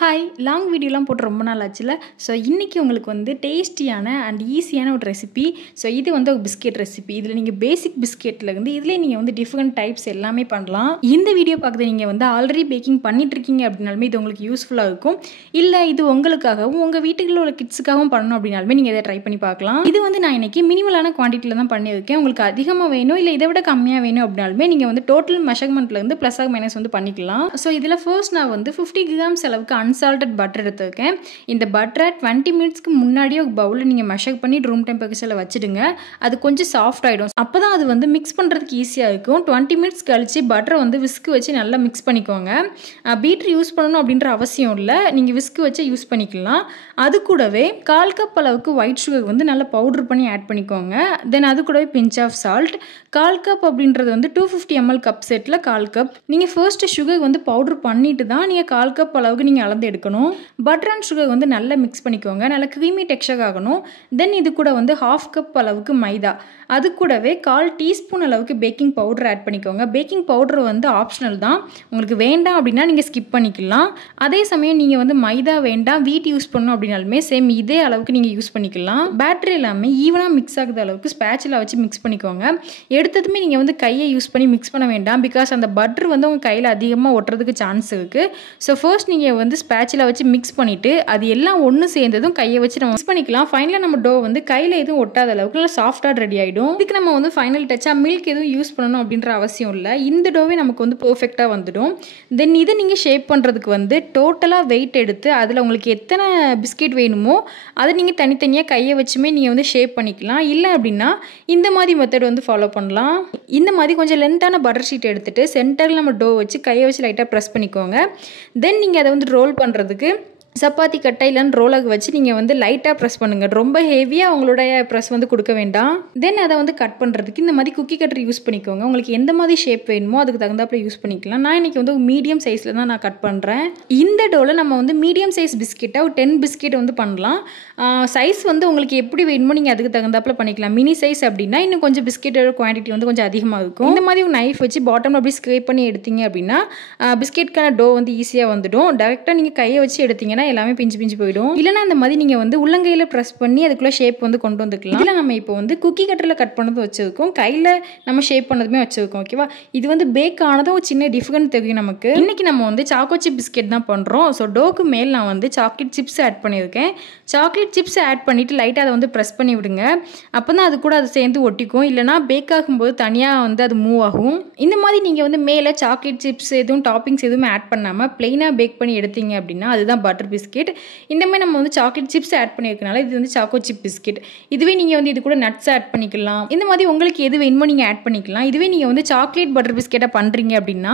Hi long வீடியோலாம் போட்டு ரொம்ப நாள் ஆச்சுல. ஸோ இன்றைக்கி உங்களுக்கு வந்து டேஸ்டியான அண்ட் ஈஸியான ஒரு ரெசிபி. ஸோ இது வந்து ஒரு பிஸ்கெட் ரெசிபி. இதில் நீங்கள் பேசிக் பிஸ்கெட்லேருந்து இதிலே நீங்கள் வந்து டிஃப்ரெண்ட் டைப்ஸ் எல்லாமே பண்ணலாம். இந்த வீடியோ பார்க்குறது நீங்கள் வந்து ஆல்ரெடி பேக்கிங் பண்ணிட்டுருக்கீங்க அப்படின்னாலுமே இது உங்களுக்கு யூஸ்ஃபுல்லாக இருக்கும். இல்லை இது உங்களுக்காகவும் உங்கள் வீட்டுக்குள்ள உள்ள கிட்ஸுக்காகவும் பண்ணணும் அப்படின்னாலுமே நீங்கள் இதை ட்ரை பண்ணி பார்க்கலாம். இது வந்து நான் இன்றைக்கி மினிமலான குவான்டிட்டியில் தான் பண்ணியிருக்கேன். உங்களுக்கு அதிகமாக வேணும் இல்லை இதை விட கம்மியாக வேணும் அப்படின்னாலுமே நீங்கள் வந்து டோட்டல் மெஷர்மெண்ட்லேருந்து ப்ளஸ் ஆக மைனஸ் வந்து பண்ணிக்கலாம். ஸோ இதில் ஃபர்ஸ்ட் நான் வந்து 50 கிராம்ஸ் அளவுக்கு அன்சால்டட் பட்டர் எடுத்துருக்கேன். இந்த பட்டரை 20 மினிட்ஸ்க்கு முன்னாடியே ஒரு பவுலில் நீங்கள் மெஷர் பண்ணி ரூம் டெம்பரேச்சரில் வச்சுடுங்க. அது கொஞ்சம் சாஃப்ட் ஆகிடும். அப்போ தான் அது வந்து மிக்ஸ் பண்ணுறதுக்கு ஈஸியாக இருக்கும். 20 மினிட்ஸ் கழிச்சு பட்டரை வந்து விஸ்க்கு வச்சு நல்லா மிக்ஸ் பண்ணிக்கோங்க. பீட்டர் யூஸ் பண்ணணும் அப்படின்ற அவசியம் இல்லை, நீங்கள் விஸ்க்கு வச்சு யூஸ் பண்ணிக்கலாம். அது கூடவே 1/4 கப் அளவுக்கு ஒயிட் சுகர் வந்து நல்லா பவுடர் பண்ணி ஆட் பண்ணிக்கோங்க. தென் அது கூடவே பிஞ்ச் ஆஃப் சால்ட். 1/4 கப் அப்படின்றது வந்து 250 ml கப் செட்டில் 1/4 கப். நீங்கள் ஃபர்ஸ்ட்டு சுகர் வந்து பவுடர் பண்ணிட்டு தான் நீங்கள் 1/4 கப் அளவுக்கு நீங்கள் அளந்து எடுக்கணும். பட்டர் அண்ட் சுகர் வந்து நல்லா மிக்ஸ் பண்ணிக்கோங்க. நல்லா க்ரீமி டெக்ஸ்சர் ஆகணும். தென் இது கூட வந்து 1/2 கப் அளவுக்கு மைதா, அது கூடவே 1/4 டீஸ்பூன் அளவுக்கு பேக்கிங் பவுடர் ஆட் பண்ணிக்கோங்க. பேக்கிங் பவுடர் வந்து ஆப்ஷனல் தான், உங்களுக்கு வேண்டாம் அப்படின்னா நீங்கள் ஸ்கிப் பண்ணிக்கலாம். அதே சமயம் நீங்கள் வந்து மைதா வேண்டாம் வீட் யூஸ் பண்ணணும் அப்படின்னாலுமே சேம் இதே அளவுக்கு நீங்கள் யூஸ் பண்ணிக்கலாம். பேட்டரி எல்லாமே ஈவனாக மிக்ஸ் ஆகுது அளவுக்கு ஸ்பேச்சுலா வச்சு மிக்ஸ் பண்ணிக்கோங்க. எடுத்ததுமே நீங்கள் வந்து கையை யூஸ் பண்ணி மிக்ஸ் பண்ண வேண்டாம், பிகாஸ் அந்த பட்டர் வந்து உங்கள் கையில் அதிகமாக ஒட்டுறதுக்கு சான்ஸ் இருக்குது. ஸோ ஃபர்ஸ்ட் நீங்கள் வந்து ஸ்பேச்சுலா வச்சு மிக்ஸ் பண்ணிவிட்டு அது எல்லாம் ஒன்று சேர்ந்ததும் கையை வச்சு நம்ம மிக்ஸ் பண்ணிக்கலாம். ஃபைனலாக நம்ம டோ வந்து கையில் எதுவும் ஒட்டாத அளவுக்கு நல்லா சாஃப்டாக ரெடி ஆகிடும். இதுக்கு நம்ம வந்து ஃபைனல் டச்சாக மில்க் எதுவும் யூஸ் பண்ணணும் அப்படின்ற அவசியம் இல்லை. இந்த டோவே நமக்கு வந்து பர்ஃபெக்டாக வந்துடும். தென் இதை நீங்கள் ஷேப் பண்ணுறதுக்கு வந்து டோட்டலாக வெயிட் எடுத்து அதில் உங்களுக்கு எத்தனை பிஸ்கெட் வேணுமோ அதை நீங்கள் தனித்தனியாக கையை வச்சுமே நீங்கள் வந்து ஷேப் பண்ணிக்கலாம். இல்லை அப்படின்னா இந்த மாதிரி மெத்தட் வந்து ஃபாலோ பண்ணலாம். இந்த மாதிரி கொஞ்சம் லென்த்தான பட்டர் ஷீட் எடுத்துகிட்டு சென்டரில் நம்ம டோ வச்சு கையை வச்சு லைட்டாக ப்ரெஸ் பண்ணிக்கோங்க. தென் நீங்கள் அதை வந்து ரோல் பண்ணுறதுக்கு சப்பாத்தி கட்டை இல்லைன்னு ரோலாக வச்சு நீங்கள் வந்து லைட்டாக ப்ரெஸ் பண்ணுங்கள். ரொம்ப ஹெவியாக உங்களுடைய ப்ரெஸ் வந்து கொடுக்க வேண்டாம். தென் அதை வந்து கட் பண்ணுறதுக்கு இந்த மாதிரி குக்கி கட்டர் யூஸ் பண்ணிக்கோங்க. உங்களுக்கு எந்த மாதிரி ஷேப் வேணுமோ அதுக்கு தகுந்தாப்பில் யூஸ் பண்ணிக்கலாம். நான் இன்றைக்கி வந்து மீடியம் சைஸில் தான் நான் கட் பண்ணுறேன். இந்த டோவில் நம்ம வந்து மீடியம் சைஸ் பிஸ்கெட்டாக ஒரு 10 பிஸ்கெட் வந்து பண்ணலாம். சைஸ் வந்து உங்களுக்கு எப்படி வேணுமோ நீங்கள் அதுக்கு தகுந்தாப்பில் பண்ணிக்கலாம். மினி சைஸ் அப்படின்னா இன்னும் கொஞ்சம் பிஸ்கெட்டோட குவான்டிட்டி வந்து கொஞ்சம் அதிகமாக இருக்கும். இந்த மாதிரி ஒரு நைஃப் வச்சு பாட்டமில் அப்படி ஸ்க்ரேப் பண்ணி எடுத்தீங்க அப்படின்னா பிஸ்கெட்கான டோ வந்து ஈஸியாக வந்துடும். டேரெக்டாக நீங்கள் கையை வச்சு எடுத்தீங்கன்னா எல்லாமே பிஞ்சு பிஞ்சு போயிடும். இல்லைனா இந்த மாதிரி நீங்கள் வந்து உள்ளங்கையில் ப்ரெஸ் பண்ணி அதுக்குள்ளே ஷேப் வந்து கொண்டு வந்துக்கலாம். இதில் நம்ம இப்போ வந்து குக்கி கட்டரில் கட் பண்ணதும் வச்சுருக்கோம், கையில் நம்ம ஷேப் பண்ணதுமே வச்சுருக்கோம். ஓகேவா, இது வந்து பேக் ஆனதும் ஒரு சின்ன டிஃப்ரெண்ட் தெரியும் நமக்கு. இன்றைக்கி நம்ம வந்து சாக்கோ சிப் பிஸ்கெட் தான் பண்ணுறோம். ஸோ டோக்கு மேல் நான் வந்து சாக்லேட் சிப்ஸ் ஆட் பண்ணியிருக்கேன். சாக்லேட் சிப்ஸ் ஆட் பண்ணிவிட்டு லைட்டாக அதை வந்து ப்ரெஸ் பண்ணி விடுங்க. அப்போ தான் அது கூட அது சேர்ந்து ஒட்டிக்கும். இல்லைனா பேக் ஆகும்போது தனியாக வந்து அது மூவ் ஆகும். இந்த மாதிரி நீங்கள் வந்து மேலே சாக்லேட் சிப்ஸ் எதுவும் டாப்பிங்ஸ் எதுவுமே ஆட் பண்ணாமல் ப்ளெயினாக பேக் பண்ணி எடுத்தீங்க அப்படின்னா அதுதான் பட்டர் பிஸ்கெட். இந்த மாதிரி நம்ம வந்து சாக்லேட் சிப்ஸ் ஆட் பண்ணியிருக்கனால இது வந்து சாக்கோ சிப் பிஸ்கெட். இதுவே நீங்கள் வந்து இது கூட நட்ஸ் ஆட் பண்ணிக்கலாம். இந்த மாதிரி உங்களுக்கு எது வேணுமோ நீங்கள் ஆட் பண்ணிக்கலாம். இதுவே நீங்கள் வந்து சாக்லேட் பட்டர் பிஸ்கெட்டாக பண்ணுறீங்க அப்படின்னா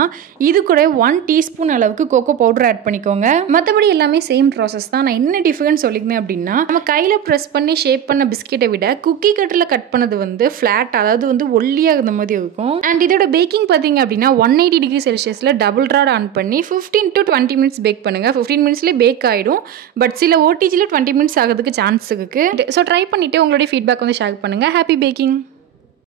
இது கூட 1 டீஸ்பூன் அளவுக்கு கோகோ பவுடர் ஆட் பண்ணிக்கோங்க. மற்றபடி எல்லாமே சேம் ப்ராசஸ் தான். நான் என்ன டிஃபரன்ஸ் சொல்லிக்கிறேன் அப்படின்னா நம்ம கையில் ப்ரெஸ் பண்ணி ஷேப் பண்ண பிஸ்கெட்டை விட குக்கி கட்டரில் கட் பண்ணது வந்து ஃப்ளாட், அதாவது வந்து ஒல்லியாக இருந்த மாதிரி இருக்கும். அண்ட் இதோட பேக்கிங் பார்த்தீங்க அப்படின்னா 180 டிகிரி செல்சியஸில் டபுள் ராட் ஆன் பண்ணி 15 to 20 மினிட்ஸ் பேக் பண்ணுங்கள். 15 மினிட்ஸ்லேயே பேக் ஆகிடும். பட் சில ஓடிஜியில் 20 மினிட்ஸ் ஆகிறதுக்கு சான்ஸ் இருக்குது. ஸோ ட்ரை பண்ணிவிட்டு உங்களுடைய ஃபீட்பேக் வந்து ஷேர் பண்ணுங்கள். Happy packing.